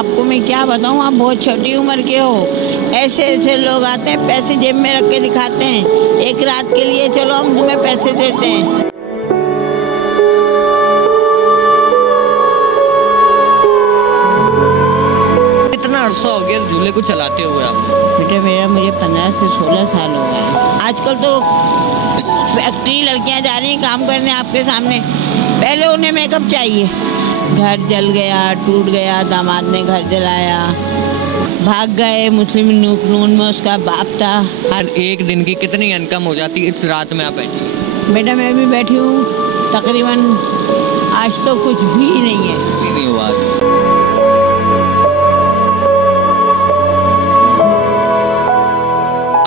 आपको मैं क्या बताऊं, आप बहुत छोटी उम्र के हो। ऐसे ऐसे लोग आते हैं, पैसे जेब में रख के दिखाते हैं, एक रात के लिए चलो हम तुम्हें पैसे देते हैं। कितना अरसा हो गया इस झूले को चलाते हुए आप? बेटा मेरा मुझे 15 से 16 साल हो गए। आजकल तो फैक्ट्री लड़कियां जा रही हैं काम करने आपके सामने, पहले उन्हें मेकअप चाहिए। घर जल गया, टूट गया, दामाद ने घर जलाया, भाग गए। मुस्लिम नून में उसका बाप था। हर एक दिन की कितनी इनकम हो जाती इस रात में आप बैठी? बेटा मैं भी बैठी हूँ, तकरीबन आज तो कुछ भी नहीं है। नहीं हुआ।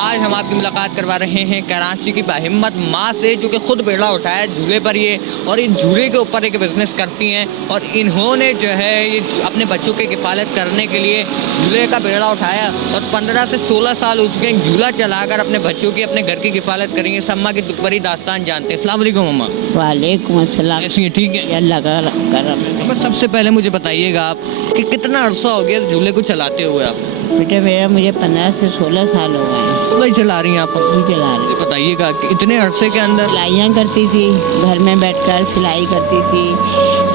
आज हम आपकी मुलाकात करवा रहे हैं कराची की बाहिम्मत माँ से, जो कि खुद बेड़ा उठाया झूले पर ये, और इस झूले के ऊपर एक बिजनेस करती हैं। और इन्होंने जो है ये अपने बच्चों की किफ़ालत करने के लिए झूले का बेड़ा उठाया और 15 से 16 साल हो चुके हैं झूला चलाकर अपने बच्चों की, अपने घर की किफ़ालत करेंगे। सम्मा की दुख भरी दास्तान जानते हैं। अस्सलाम वालेकुम अम्मा। वालेकुम अस्सलाम। कैसी हैं? ठीक है, अल्लाह का करम है। बस सबसे पहले मुझे बताइएगा आप कि कितना अरसा हो गया इस झूले को चलाते हुए आप? बेटा मेरा मुझे 15 से 16 साल हो गए। झूला ही चला रही हैं आप? भी चला रही। मुझे बताइएगा कि इतने अरसे के अंदर सिलाइयाँ करती थी, घर में बैठकर सिलाई करती थी,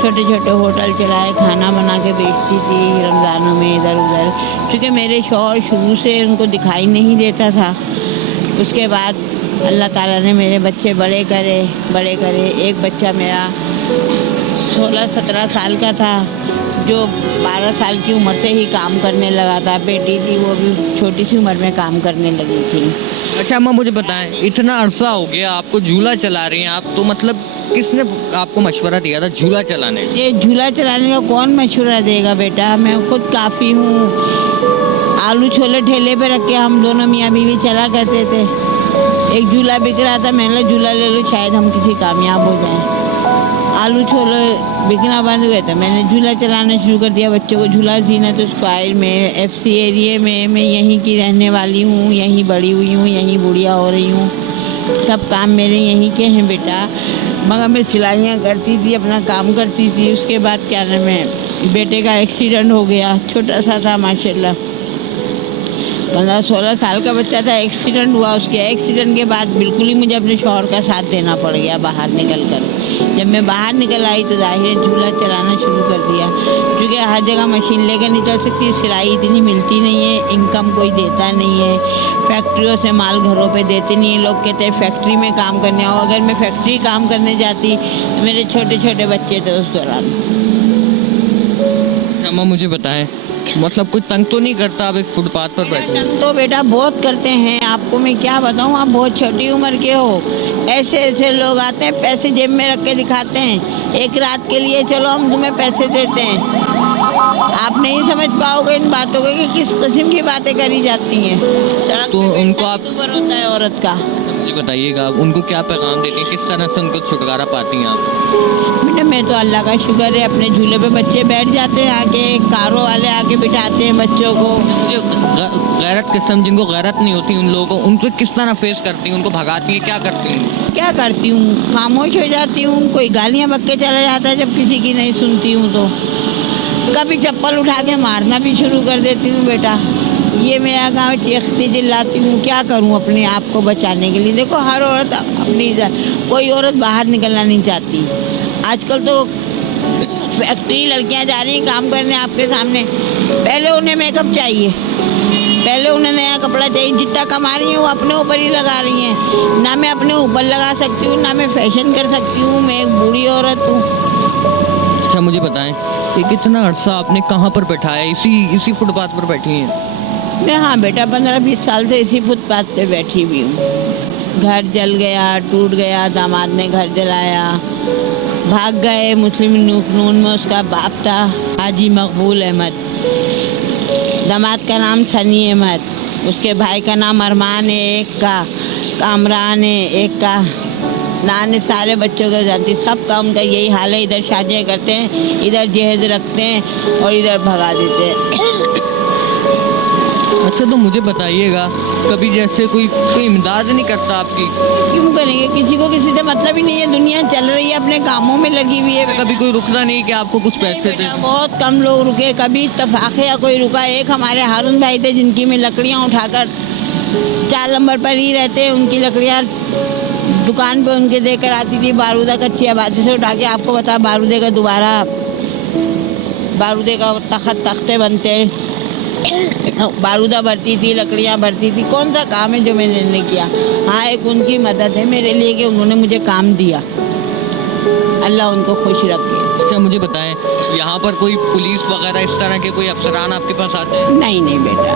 छोटे छोटे होटल चलाए, खाना बना के बेचती थी रमज़ानों में इधर उधर। क्योंकि मेरे शौहर शुरू से उनको दिखाई नहीं देता था। उसके बाद अल्लाह ताला ने मेरे बच्चे बड़े करे। एक बच्चा मेरा 16-17 साल का था, जो 12 साल की उम्र से ही काम करने लगा था। बेटी थी, वो भी छोटी सी उम्र में काम करने लगी थी। अच्छा अम्मा मुझे बताएं, इतना अरसा हो गया आपको झूला चला रही हैं आप, तो मतलब किसने आपको मशवरा दिया था झूला चलाने का? ये झूला चलाने का कौन मशवरा देगा बेटा, मैं खुद काफ़ी हूँ। आलू छोले ठेले पे रख के हम दोनों मियाँ बीवी चला करते थे। एक झूला बिक रहा था, मैंने झूला ले लो, शायद हम किसी कामयाब हो जाएं। आलू छोले बिकना बंद हुए तो मैंने झूला चलाना शुरू कर दिया। बच्चों को झूला सीना तो स्क्वायर में, FC एरिया में, मैं यहीं की रहने वाली हूँ, यहीं बड़ी हुई हूँ, यहीं बुढ़िया हो रही हूँ। सब काम मेरे यहीं के हैं बेटा। मगर मैं सिलाइयाँ करती थी, अपना काम करती थी। उसके बाद क्या नाम है, बेटे का एक्सीडेंट हो गया, छोटा सा था माशाल्लाह, 15-16 साल का बच्चा था। एक्सीडेंट हुआ, उसके एक्सीडेंट के बाद बिल्कुल ही मुझे अपने शौहर का साथ देना पड़ गया बाहर निकल कर। जब मैं बाहर निकल आई तो जाहिर है झूला चलाना शुरू कर दिया, क्योंकि हर जगह मशीन लेकर नहीं चल सकती, सिलाई इतनी मिलती नहीं है, इनकम कोई देता नहीं है। फैक्ट्रियों से माल घरों पे देते नहीं है। लोग कहते हैं फैक्ट्री में काम करने आओ। अगर मैं फैक्ट्री काम करने जाती तो मेरे छोटे छोटे बच्चे थे उस दौरान। अच्छा अम्मा मुझे बताएं, मतलब कोई तंग तो नहीं करता? आप एक फुटपाथ पर बैठे हैं। तंग तो बेटा बहुत करते हैं, आपको मैं क्या बताऊं, आप बहुत छोटी उम्र के हो। ऐसे ऐसे लोग आते हैं, पैसे जेब में रख के दिखाते हैं, एक रात के लिए चलो हम तुम्हें पैसे देते हैं। आप नहीं समझ पाओगे इन बातों को कि किस किस्म की बातें करी जाती हैं। तो उनको आप ऊपर होता है औरत का। मुझे बताइएगा आप उनको क्या पैगाम देती हैं, किस तरह से उनको छुटकारा पाती हैं आप? बेटा मैं तो अल्लाह का शुक्र है, अपने झूले पे बच्चे बैठ जाते हैं, आके कारों वाले आके बिठाते हैं बच्चों को। मुझे गैरत किस्म, जिनको गैरत नहीं होती उन लोगों को, उनसे किस तरह फेस करती हैं, उनको भगाती हैं, क्या करती हैं? क्या करती हूँ, खामोश हो जाती हूँ। कोई गालियाँ बक के चला जाता है जब किसी की नहीं सुनती हूँ तो। कभी चप्पल उठा के मारना भी शुरू कर देती हूँ बेटा। ये मेरा गाँव, चीखती चिल्लाती हूँ, क्या करूँ अपने आप को बचाने के लिए। देखो हर औरत अपनी, कोई औरत बाहर निकलना नहीं चाहती। आजकल तो फैक्ट्री लड़कियां जा रही हैं काम करने आपके सामने, पहले उन्हें मेकअप चाहिए, पहले उन्हें नया कपड़ा चाहिए। जितना कमा रही हैं वो अपने ऊपर ही लगा रही हैं। ना मैं अपने ऊपर लगा सकती हूँ, ना मैं फैशन कर सकती हूँ, मैं एक बूढ़ी औरत हूँ। अच्छा मुझे बताएं, ये कितना अरसा आपने कहाँ पर बैठाया? इसी फुटपाथ पर बैठी हैं? मैं हाँ बेटा 15-20 साल से इसी फुटपाथ पे बैठी हुई हूँ। घर जल गया, टूट गया, दामाद ने घर जलाया, भाग गए। मुस्लिम नून में उसका बाप था, हाजी मकबूल अहमद। दामाद का नाम सनी अहमद, उसके भाई का नाम अरमान है, एक का कामरान है, एक का नान। सारे बच्चों के जाती, सब का उनका यही हाल है। इधर शादियाँ करते हैं, इधर जहेज रखते हैं और इधर भगा देते हैं। अच्छा, तो मुझे बताइएगा, कभी जैसे कोई इमदाद नहीं करता आपकी? क्यों करेंगे, किसी को किसी से मतलब ही नहीं है, दुनिया चल रही है अपने कामों में लगी हुई है बेटा। कभी कोई रुकता नहीं कि आपको कुछ पैसे दे? बेटा, बहुत कम लोग रुके, कभी इत्तफाक या कोई रुका। एक हमारे हारून भाई थे जिनकी मैं लकड़ियाँ उठाकर 4 नंबर पर ही रहते, उनकी लकड़ियाँ दुकान पे उनके देकर आती थी, बारूदा कच्ची आबादी से उठा के। आपको बता, बारूदे का दोबारा बारूदे का तख्ते बनते, बारूदा भरती थी, लकड़ियाँ भरती थी। कौन सा काम है जो मैंने नहीं किया? हाँ, एक उनकी मदद है मेरे लिए कि उन्होंने मुझे काम दिया। अल्लाह उनको खुश रखे। अच्छा, मुझे बताएं, यहाँ पर कोई पुलिस वगैरह इस तरह के कोई अफसरान आपके पास आते हैं? नहीं नहीं बेटा।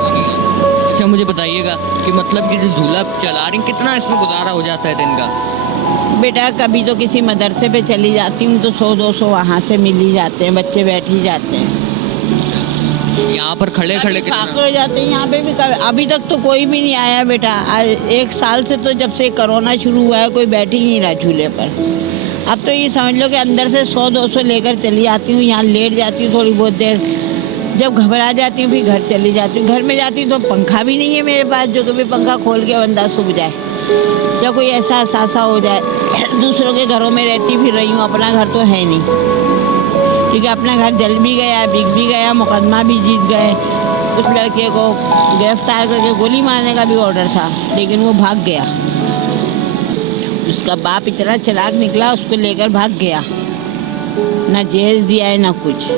अच्छा, मुझे बताइएगा कि मतलब कि जो झूला चला रही, कितना इसमें गुजारा हो जाता है दिन का? बेटा, कभी तो किसी मदरसे पे चली जाती हूँ तो 100-200 वहाँ से मिल ही जाते हैं, बच्चे बैठ ही जाते हैं। यहाँ पर खड़े खड़े फाखर हो जाते हैं यहाँ पे भी। अभी तक तो कोई भी नहीं आया बेटा। 1 साल से तो जब से कोरोना शुरू हुआ है कोई बैठ ही नहीं रहा झूले पर। अब तो ये समझ लो कि अंदर से 100-200 लेकर चली आती हूँ, यहाँ लेट जाती हूँ थोड़ी बहुत देर। जब घबरा जाती हूँ फिर घर चली जाती हूँ। घर में जाती हूँ तो पंखा भी नहीं है मेरे पास जो कभी पंखा खोल के बंदा सूख जाए या कोई ऐसा एहसास हो जाए। दूसरों के घरों में रहती फिर रही हूँ, अपना घर तो है नहीं, क्योंकि अपना घर जल भी गया, बिक भी गया, मुकदमा भी जीत गए। उस लड़के को गिरफ्तार करके गोली मारने का भी ऑर्डर था, लेकिन वो भाग गया। उसका बाप इतना चालाक निकला, उसको लेकर भाग गया, ना जेज दिया है ना कुछ।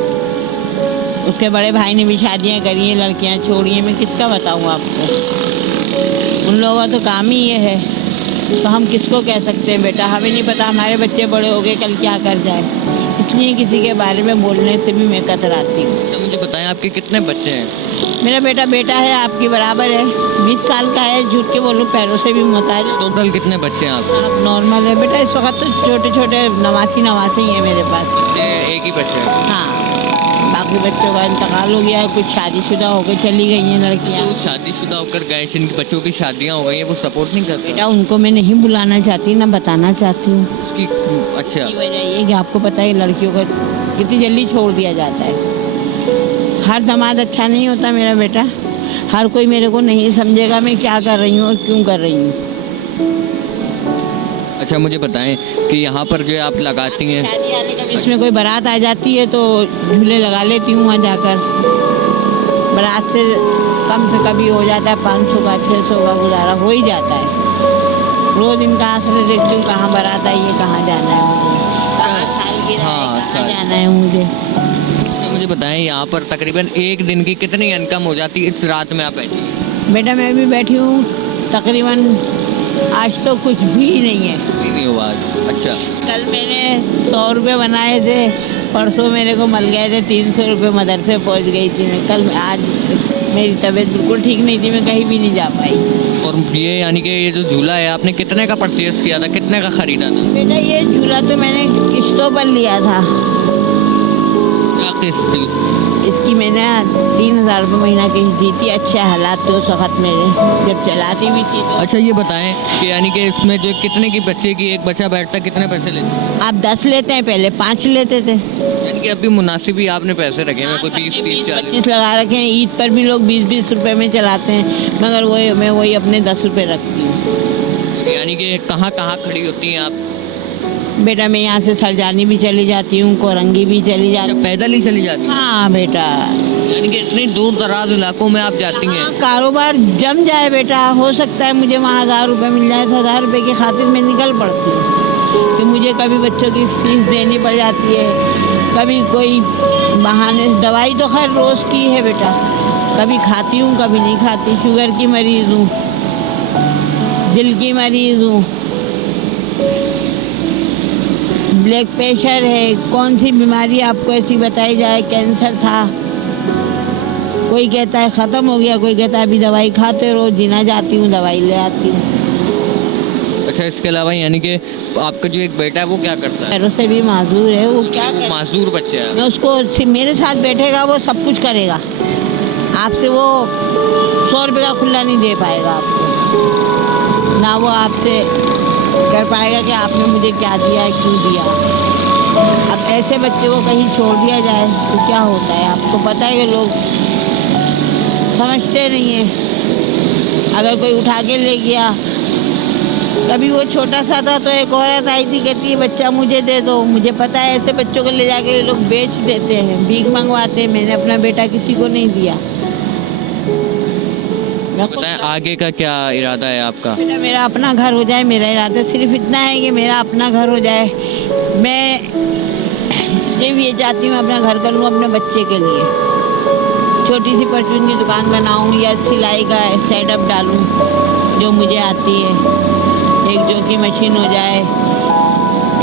उसके बड़े भाई ने भी शादियाँ करी हैं, लड़कियाँ छोड़ी हैं। मैं किसका बताऊँ आपको? उन लोगों का तो काम ही ये है, तो हम किसको कह सकते हैं बेटा? हमें नहीं पता हमारे बच्चे बड़े हो गए कल क्या कर जाए, इसलिए किसी के बारे में बोलने से भी मैं कतराती हूँ। अच्छा, मुझे बताएं, आपके कितने बच्चे हैं? मेरा बेटा है, आपकी बराबर है, 20 साल का है। झूठ के बोलूँ, पैरों से भी मोहताज। टोटल कितने बच्चे हैं आपके? आप नॉर्मल है बेटा, इस वक्त तो छोटे छोटे नवासी ही है मेरे पास। एक ही बच्चे हैं? हाँ, बाकी बच्चों का इंतकाल हो गया है, कुछ शादीशुदा होकर चली गई हैं लड़कियाँ। तो शादीशुदा होकर गए, जिनके बच्चों की शादियाँ हो गई हैं, वो सपोर्ट नहीं करते? बेटा, उनको मैं नहीं बुलाना चाहती, ना बताना चाहती हूँ। उसकी अच्छा, इसकी वजह ये कि आपको पता है लड़कियों को कितनी जल्दी छोड़ दिया जाता है। हर दामाद अच्छा नहीं होता मेरा बेटा। हर कोई मेरे को नहीं समझेगा मैं क्या कर रही हूँ और क्यों कर रही हूँ। अच्छा, मुझे बताएं कि यहाँ पर जो आप लगाती हैं, शादी आने का, इसमें कोई बारात आ जाती है तो झूले लगा लेती हूँ वहाँ जाकर। बारात से कम से कभी हो जाता है 500 का 600 का गुजारा हो ही जाता है। रोज़ इनका आसरे देखती हूँ, कहाँ बारात आई है, कहाँ जाना है मुझे, कहाँ सालगिरह है, कहाँ जाना है मुझे। अच्छा, मुझे बताएं, यहाँ पर तकरीबन एक दिन की कितनी इनकम हो जाती है इस रात में आप बैठी? बेटा, मैं भी बैठी हूँ तकरीबन, आज तो कुछ भी नहीं है। नहीं हुआ आज? अच्छा, कल मैंने 100 रुपये बनाए थे, परसों मेरे को मिल गए थे 300 रुपये, मदरसे पहुँच गई थी मैं कल। आज मेरी तबीयत बिल्कुल ठीक नहीं थी, मैं कहीं भी नहीं जा पाई। और ये यानी कि ये जो झूला है आपने कितने का परचेज किया था, कितने का खरीदा था? बेटा, ये झूला तो मैंने किस्तों पर लिया था। क्या किस्त थी? इसकी मैंने 3000 रुपये महीना किस्त दी थी। अच्छे हालात थे उस वक्त मेरे, जब चलाती भी थी तो। अच्छा, ये बताएं कि यानी कि इसमें जो कितने की बच्चे की एक बच्चा बैठता, कितने पैसे लेते? आप 10 लेते हैं, पहले 5 लेते थे। यानी कि अभी मुनासिब ही आपने पैसे रखे हैं, कोई 20-30-40? 25 लगा रखे हैं। ईद पर भी लोग 20-20 रुपये में चलाते हैं, मगर मैं वही अपने 10 रुपये रखती हूँ। यानी कि कहाँ कहाँ खड़ी होती हैं आप? बेटा, मैं यहाँ से सरजानी भी चली जाती हूँ, कोरंगी भी चली जाती जब हूँ। पैदल ही चली जाती हैं? हाँ बेटा, यानी कि इतनी दूर दराज इलाकों में आप जाती हैं? कारोबार जम जाए बेटा, हो सकता है मुझे वहाँ 1000 रुपये मिल जाए, 1000 रुपये की खातिर मैं निकल पड़ती हूँ कि मुझे कभी बच्चों की फीस देनी पड़ जाती है, कभी कोई बहाने। दवाई तो खैर रोज़ की है बेटा, कभी खाती हूँ कभी नहीं खाती। शुगर की मरीज़ हूँ, दिल की मरीज़ हूँ, ब्लड प्रेशर है। कौन सी बीमारी आपको ऐसी बताई जाए? कैंसर था, कोई कहता है ख़त्म हो गया, कोई कहता है अभी दवाई खाते रहो। जिना जाती हूँ, दवाई ले आती हूँ। अच्छा, इसके अलावा यानी कि आपका जो एक बेटा है वो क्या करता है? पैरों से भी माजूर है, वो क्या करे? माजूर बच्चा है? मैं उसको मेरे साथ बैठेगा वो सब कुछ करेगा, आपसे वो 100 रुपये का खुला नहीं दे पाएगा आपको, ना वो आपसे कर पाएगा कि आपने मुझे क्या दिया है, क्यों दिया। अब ऐसे बच्चे को कहीं छोड़ दिया जाए तो क्या होता है? आपको पता है कि लोग समझते नहीं है। अगर कोई उठा के ले गया, कभी वो छोटा सा था तो एक औरत आई थी, कहती है बच्चा मुझे दे दो। मुझे पता है ऐसे बच्चों को ले जाके ये लोग बेच देते हैं, भीख मंगवाते हैं। मैंने अपना बेटा किसी को नहीं दिया। मैं खुद बताएं आगे का क्या इरादा है आपका? बेटा मेरा अपना घर हो जाए, मेरा इरादा सिर्फ इतना है कि मेरा अपना घर हो जाए। मैं सिर्फ ये चाहती हूँ अपना घर कर लूँ अपने बच्चे के लिए, छोटी सी परचून की दुकान बनाऊँ या सिलाई का सेटअप डालूँ जो मुझे आती है। एक जो की मशीन हो जाए,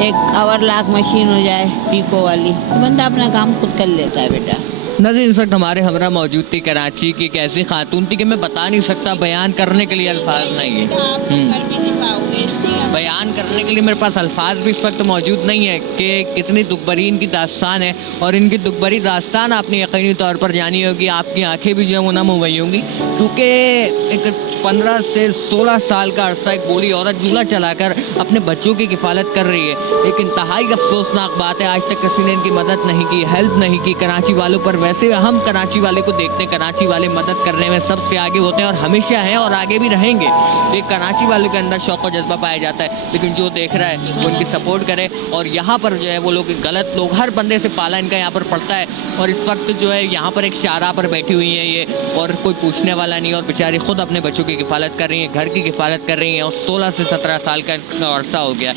एक ओवरलॉक मशीन हो जाए पीको वाली, बंदा अपना काम खुद कर लेता है बेटा। नाज़रीन, इस वक्त हमारे हमरा मौजूद थी कराची की एक ऐसी खातून थी कि मैं बता नहीं सकता, बयान करने के लिए अल्फाज नहीं है। बयान करने के लिए मेरे पास अल्फाज भी इस वक्त मौजूद नहीं है कि कितनी दुखभरी इनकी दास्तान है। और इनकी दुखभरी दास्तान आपने यकीनी तौर पर जानी होगी, आपकी आंखें भी जो है वो नम हो गई होंगी, क्योंकि एक 15 से 16 साल का अरसा एक बूढ़ी औरत झूला चलाकर अपने बच्चों की किफ़ालत कर रही है। एक इंतहाई अफसोसनाक बात है, आज तक किसी ने इनकी मदद नहीं की, हेल्प नहीं की। कराची वालों पर वैसे हम कराची वाले को देखते हैं, कराची वाले मदद करने में सबसे आगे होते हैं और हमेशा हैं और आगे भी रहेंगे। एक कराची वालों के अंदर शौक़ और जज्बा पाया जाता है, लेकिन जो देख रहा है वो उनकी सपोर्ट करे। और यहाँ पर जो है वो लोग गलत लोग, हर बंदे से पाला इनका यहाँ पर पड़ता है। और इस वक्त जो है यहाँ पर एक शाहराह पर बैठी हुई है ये, और कोई पूछने वाला नहीं, और बेचारी खुद अपने बच्चों की किफ़ालत कर रही है, घर की किफ़ालत कर रही है, और 16 से 17 साल का अरसा हो गया।